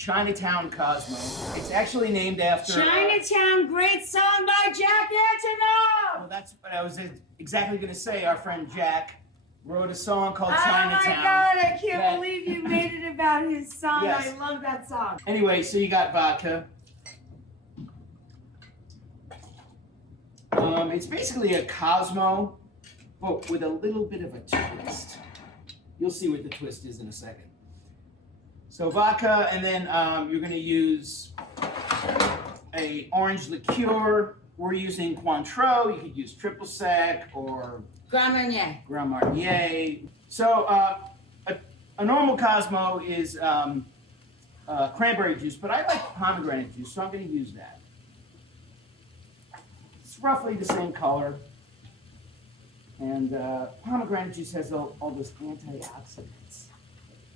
Chinatown Cosmo. It's actually named after... Chinatown, great song by Jack Antonoff! Well, that's what I was exactly going to say. Our friend Jack wrote a song called Chinatown. Oh my God, I can't believe you made it about his song. Yes. I love that song. Anyway, so you got vodka. It's basically a Cosmo, but with a little bit of a twist. You'll see what the twist is in a second. So vodka, and then you're going to use a orange liqueur. We're using Cointreau. You could use triple sec or Grand Marnier. Grand Marnier. So a normal Cosmo is cranberry juice, but I like pomegranate juice, so I'm going to use that. It's roughly the same color. And pomegranate juice has all those antioxidants.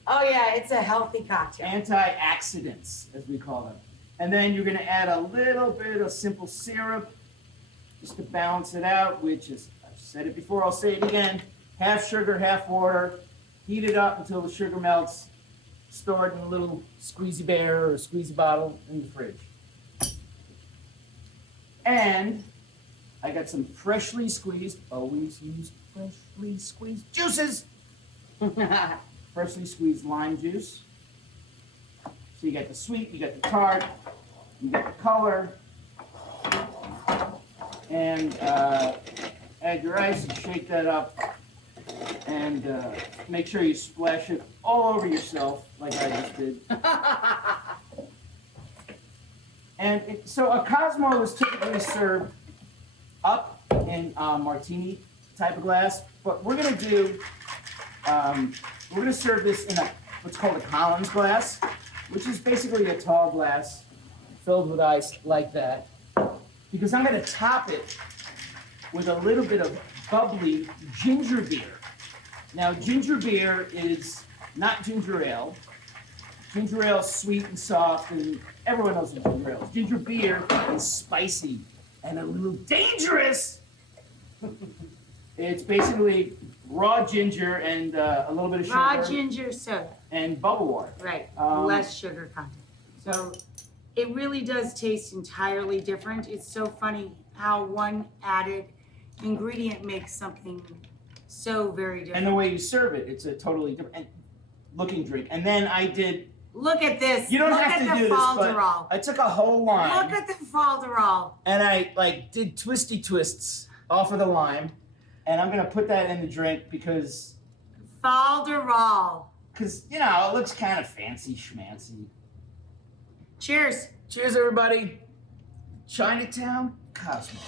Oh yeah, it's a healthy cocktail. Antioxidants, as we call them. And then you're going to add a little bit of simple syrup just to balance it out, which is, I've said it before, I'll say it again, half sugar, half water. Heat it up until the sugar melts. Store it in a little squeezy bear or squeezy bottle in the fridge. And I got some freshly squeezed, always use freshly squeezed juices. Freshly squeezed lime juice. So you got the sweet, you got the tart, you got the color. And add your ice and shake that up. And make sure you splash it all over yourself like I just did. And so a Cosmo is typically served up in martini type of glass, but we're gonna do, we're gonna serve this in what's called a Collins glass, which is basically a tall glass filled with ice like that, because I'm gonna top it with a little bit of bubbly ginger beer. Now, ginger beer is not ginger ale. Ginger ale is sweet and soft, and everyone knows what ginger ale is. Ginger beer is spicy and a little dangerous. It's basically raw ginger and a little bit of sugar. Raw ginger soda. And bubble water. Right, less sugar content. So it really does taste entirely different. It's so funny how one added ingredient makes something so very different. And the way you serve it, it's a totally different looking drink. And then I did... Look at this. You don't Look have at to the do this, but falderall. I took a whole lime. Look at the falderall. And I did twisty twists off of the lime. And I'm going to put that in the drink because... Falderall. Because, you know, it looks kind of fancy schmancy. Cheers. Cheers, everybody. Chinatown Cosmo.